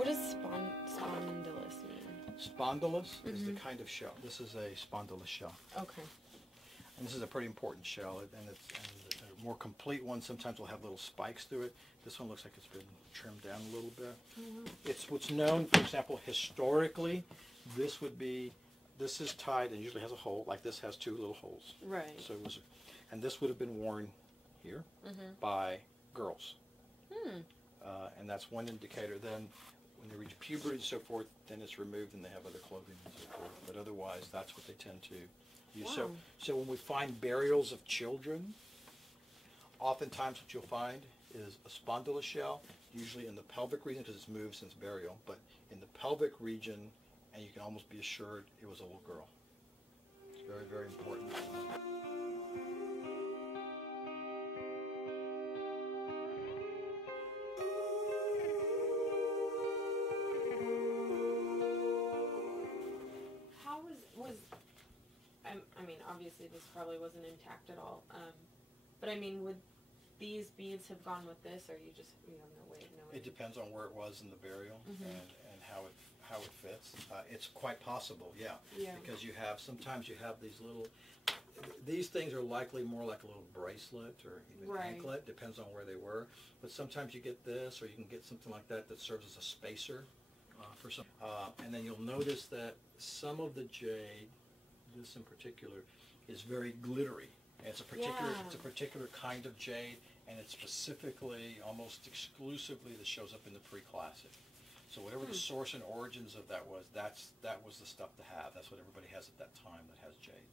What does spondylus mean? Spondylus is the kind of shell. This is a spondylus shell. Okay. And this is a pretty important shell, and a more complete one sometimes will have little spikes through it. This one looks like it's been trimmed down a little bit. It's what's known, for example, historically, this is tied and usually has a hole, like this has two little holes. Right. So and this would have been worn here by girls. And that's one indicator. Then when they reach puberty and so forth, then it's removed and they have other clothing and so forth. But otherwise, that's what they tend to use. Wow. So when we find burials of children, oftentimes what you'll find is a spondylus shell, usually in the pelvic region because it's moved since burial, but in the pelvic region, and you can almost be assured it was a little girl. It's very, very important. I mean, obviously this probably wasn't intact at all, but I mean, would these beads have gone with this, or you have no way of knowing? It depends on where it was in the burial and how it fits. It's quite possible, yeah. Because sometimes you have these things are likely more like a little bracelet or even anklet, depends on where they were. But sometimes you get this, or you can get something like that that serves as a spacer for some. And then you'll notice that some of the jade, this in particular, is very glittery. And it's a particular kind of jade, and it's specifically, almost exclusively, that shows up in the pre-classic. So whatever the source and origins of that was the stuff to have. That's what everybody has at that time that has jade.